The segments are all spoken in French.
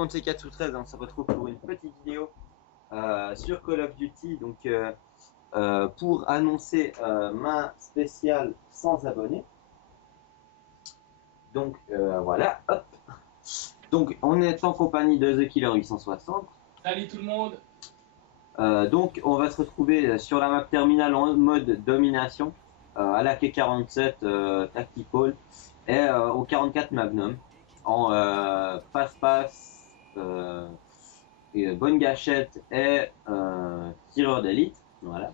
monde, c'est 4 ou 13, on se retrouve pour une petite vidéo sur Call of Duty, donc pour annoncer ma spéciale sans abonnés. Donc voilà, hop. Donc on est en compagnie de The Killer 860. Salut tout le monde. Donc on va se retrouver sur la map terminale en mode domination, à la K47 Tactical et au 44 Magnum en passe-passe, et bonne gâchette et tireur d'élite. Voilà.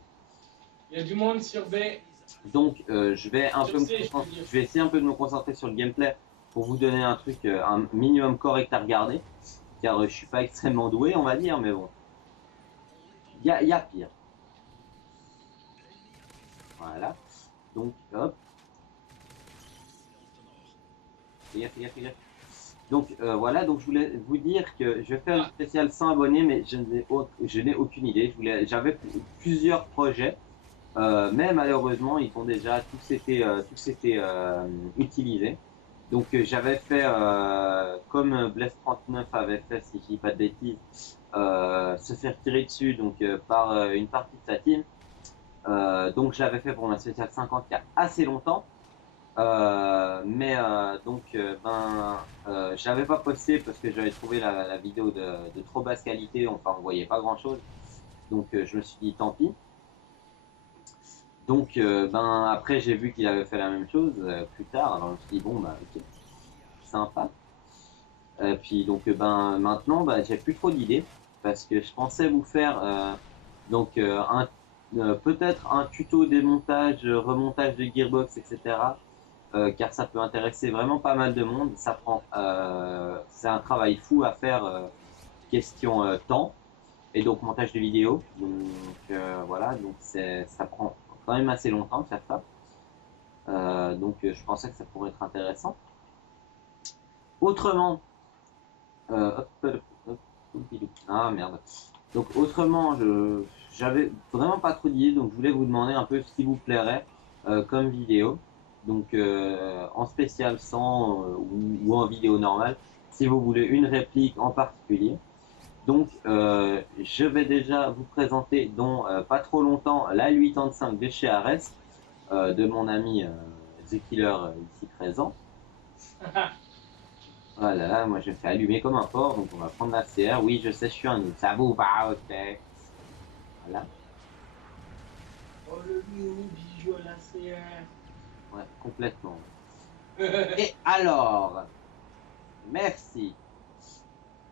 Il y a du monde sur B. Donc je vais essayer un peu de me concentrer sur le gameplay pour vous donner un truc, un minimum correct à regarder, car je suis pas extrêmement doué, on va dire, mais bon, il y a pire. Voilà. Donc hop. Fais gaffe. Donc voilà, donc je voulais vous dire que je vais faire une spéciale sans abonnés, mais je n'ai aucune idée. J'avais plusieurs projets, mais malheureusement ils ont déjà tous été utilisés. Donc j'avais fait comme Blaze 39 avait fait, si je dis pas de bêtises, se faire tirer dessus donc par une partie de sa team. Donc je l'avais fait pour ma spéciale 50 il y a assez longtemps. Je l'avais pas posté parce que j'avais trouvé la vidéo de trop basse qualité, enfin on voyait pas grand chose, donc je me suis dit tant pis. Donc après j'ai vu qu'il avait fait la même chose plus tard, alors je me suis dit bon bah ok, sympa. Puis donc maintenant j'ai plus trop d'idées parce que je pensais vous faire peut-être un tuto démontage, remontage de gearbox, etc. Car ça peut intéresser vraiment pas mal de monde. C'est un travail fou à faire, question temps et donc montage de vidéo. Donc voilà, donc ça prend quand même assez longtemps de faire ça. Je pensais que ça pourrait être intéressant. Autrement, ah merde. Donc autrement, j'avais vraiment pas trop d'idées, donc je voulais vous demander un peu ce qui vous plairait comme vidéo. Donc en spécial sans ou en vidéo normale, si vous voulez une réplique en particulier. Donc je vais déjà vous présenter dans pas trop longtemps la 85 de chez Ares, de mon ami The Killer ici présent. Voilà, là, moi je me fais allumer comme un porc, donc on va prendre la CR. Oui, je sais, je suis un noob, ça vous va, ok. Voilà. Oh le noob, il joue à la CR. Ouais, complètement. Et alors, merci.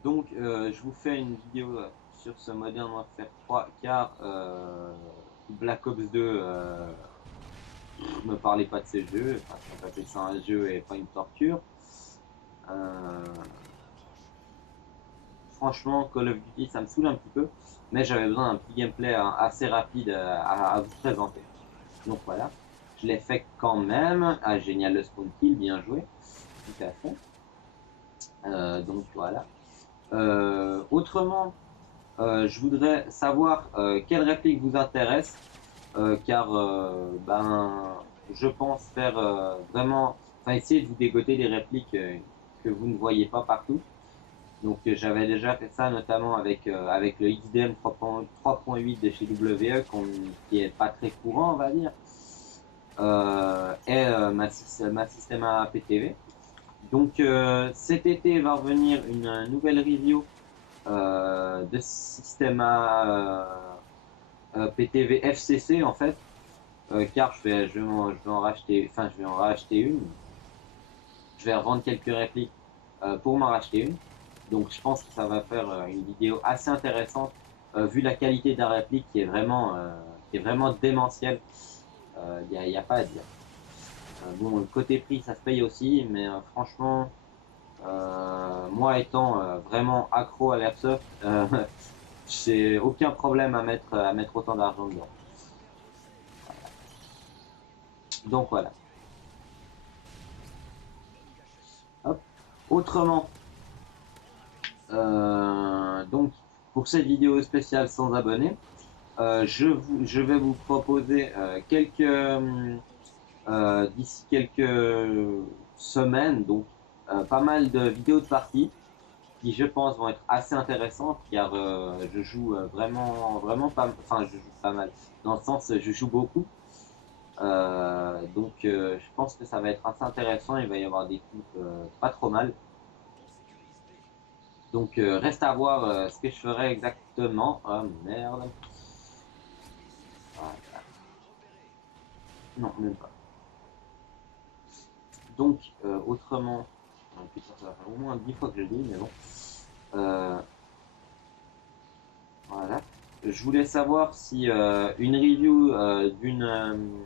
Donc, je vous fais une vidéo sur ce Modern Warfare 3, car Black Ops 2, me parlez pas de ce jeu, enfin, je peux appeler ça un jeu et pas une torture. Franchement, Call of Duty, ça me saoule un petit peu, mais j'avais besoin d'un petit gameplay assez rapide à vous présenter. Donc voilà, je l'ai fait quand même. Ah, génial, le spawn kill, bien joué. Tout à fait. Donc voilà. Autrement, je voudrais savoir quelle réplique vous intéresse, car je pense faire vraiment, enfin essayer de vous dégoter des répliques que vous ne voyez pas partout. Donc j'avais déjà fait ça notamment avec le XDM 3.8 de chez WE, qui est pas très courant, on va dire, et ma système à PTV. Donc cet été va revenir une nouvelle review de système à PTV FCC en fait, car je vais en racheter, enfin je vais en racheter une. Je vais revendre quelques répliques pour m'en racheter une. Donc je pense que ça va faire une vidéo assez intéressante vu la qualité de la réplique qui est vraiment démentielle. Y a pas à dire. Bon, le côté prix ça se paye aussi, mais franchement, moi étant vraiment accro à l'airsoft, j'ai aucun problème à mettre autant d'argent dedans. Donc voilà. Hop. Autrement, donc pour cette vidéo spéciale sans abonnés, je vais vous proposer d'ici quelques semaines, donc pas mal de vidéos de parties. qui je pense vont être assez intéressantes car je joue vraiment pas, enfin je joue pas mal, dans le sens je joue beaucoup. Donc je pense que ça va être assez intéressant, il va y avoir des clips pas trop mal. Donc reste à voir ce que je ferai exactement. Oh merde. Voilà. Non, même pas. Donc autrement, putain, ça va faire au moins 10 fois que je le dis, mais bon. Voilà. Je voulais savoir si une review d'une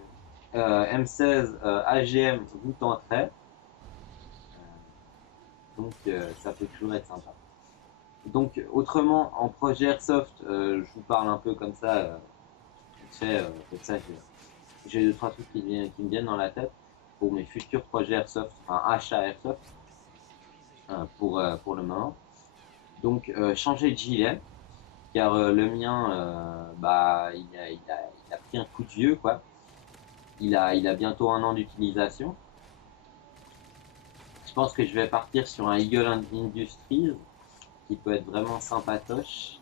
M16 AGM vous tenterait. Donc ça peut toujours être sympa. Donc autrement, en projet Airsoft, je vous parle un peu comme ça. Comme ça j'ai deux, trois trucs qui me viennent dans la tête pour mes futurs projets Airsoft, enfin achat Airsoft pour le moment. Donc changer de gilet, car le mien, bah, il a pris un coup de vieux, quoi. Il a bientôt 1 an d'utilisation. Je pense que je vais partir sur un Eagle Industries qui peut être vraiment sympatoche.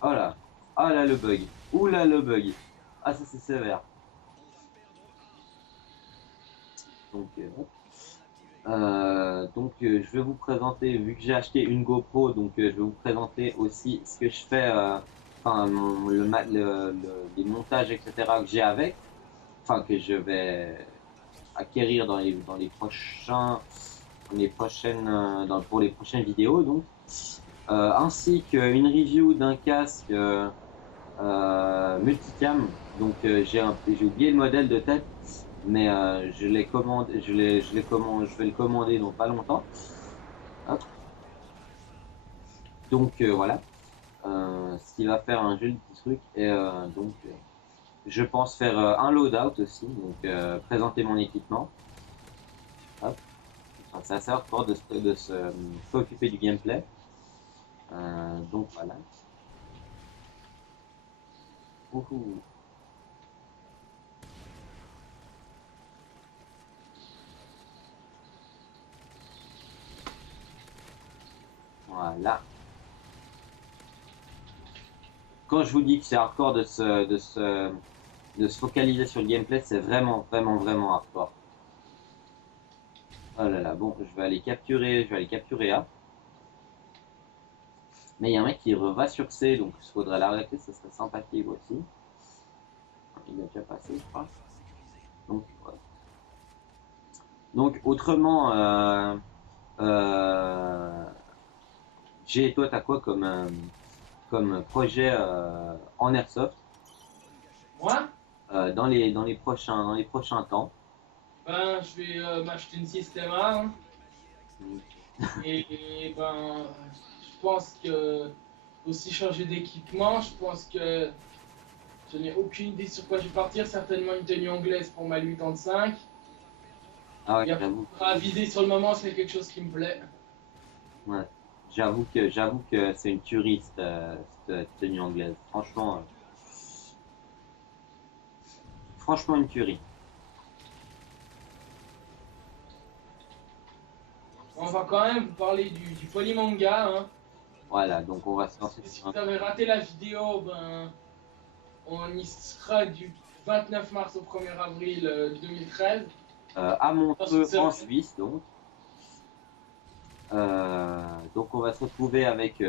Oh là, oh là le bug, ouh là le bug. Ah ça c'est sévère. Donc, je vais vous présenter, vu que j'ai acheté une GoPro, donc je vais vous présenter aussi ce que je fais, enfin les montages etc. que j'ai avec, enfin que je vais acquérir dans les prochaines, pour les prochaines vidéos donc, ainsi qu'une review d'un casque multicam. Donc j'ai oublié le modèle de tête, mais je l'ai commandé, je vais le commander dans pas longtemps. Hop. Donc voilà, ce qui va faire un joli petit truc et je pense faire un loadout aussi, donc présenter mon équipement. Hop. Enfin, c'est assez hardcore de s'occuper du gameplay. Donc voilà. Ouhou. Voilà. Quand je vous dis que c'est hardcore de se focaliser sur le gameplay, c'est vraiment hardcore. Oh là là, bon, je vais aller capturer A. Mais il y a un mec qui va sur C, donc il faudrait l'arrêter, ça serait sympathique aussi. Il a déjà passé, je crois. Donc, voilà. Donc autrement, euh, toi, t'as quoi comme projet en Airsoft Moi, dans les prochains temps? ben, je vais m'acheter une Système A, hein. Et ben, je pense que aussi changer d'équipement, je pense que je n'ai aucune idée sur quoi je vais partir, certainement une tenue anglaise pour ma 85. Ah ouais, Et après, à viser sur le moment, c'est quelque chose qui me plaît. ouais, j'avoue que c'est une tuerie cette tenue anglaise. Franchement une tuerie. On va quand même vous parler du polymanga, hein. Voilà, donc on va se lancer Si sur un. vous avez raté la vidéo, ben, on y sera du 29 mars au 1er avril 2013. À Montreux C'est en Suisse donc on va se retrouver avec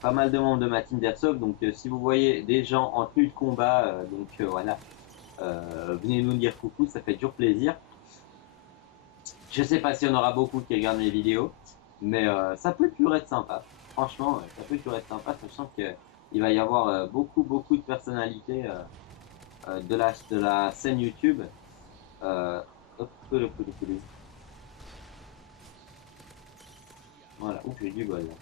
pas mal de membres de ma team d'Airsoft. Donc si vous voyez des gens en tenue de combat, voilà, venez nous dire coucou, ça fait toujours plaisir. Je sais pas si on aura beaucoup qui regardent mes vidéos, mais ça peut toujours être sympa. Franchement, ça peut toujours être sympa, sachant que il va y avoir beaucoup de personnalités de la scène YouTube. Hop, voilà, ouf, j'ai du bol là.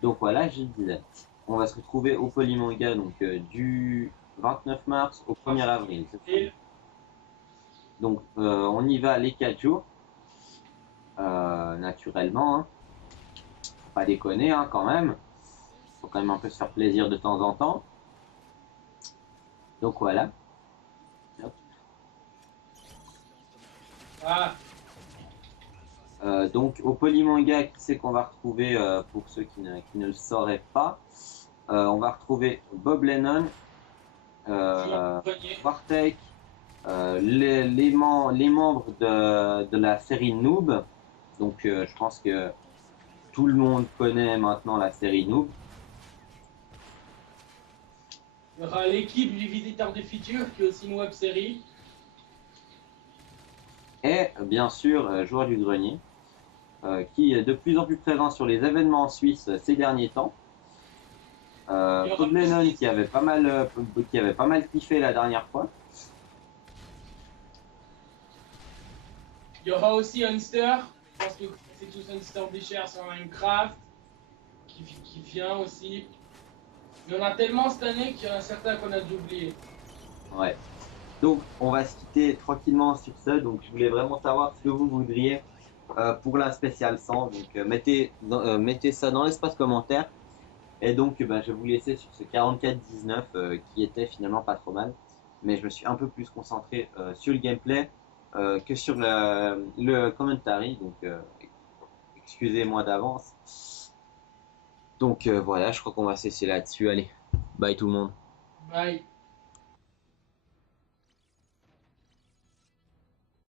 Donc voilà, je disais, on va se retrouver au Polymanga donc du 29 mars au 1er avril. Donc on y va les 4 jours, naturellement. Hein. Faut pas déconner hein, quand même. Faut quand même un peu se faire plaisir de temps en temps. Donc voilà. Hop. Ah, Donc au Polymanga, qui c'est qu'on va retrouver pour ceux qui ne le sauraient pas? On va retrouver Bob Lennon, joueur euh, du grenier. Bartek, les membres de la série Noob. Donc je pense que tout le monde connaît maintenant la série Noob. Il y aura l'équipe du Visiteur du Futur, qui est aussi une web série. Et bien sûr Joueur du Grenier, qui est de plus en plus présent sur les événements en Suisse ces derniers temps. Il y aura Bob Lennon aussi, qui avait pas mal kiffé la dernière fois. il y aura aussi Hunster. Je pense que c'est tous Hunster Bleacher sur Minecraft, qui vient aussi. Il y en a tellement cette année qu'il y en a certains qu'on a dû oublier. Ouais. Donc, on va se quitter tranquillement sur ce. Donc, je voulais vraiment savoir ce que vous voudriez pour la spéciale 100. Donc, mettez ça dans l'espace commentaire. Et donc, ben, je vais vous laisser sur ce 44-19 qui était finalement pas trop mal. Mais je me suis un peu plus concentré sur le gameplay que sur le commentary. Donc, excusez-moi d'avance. Donc, voilà, je crois qu'on va cesser là-dessus. Allez, bye tout le monde. Bye.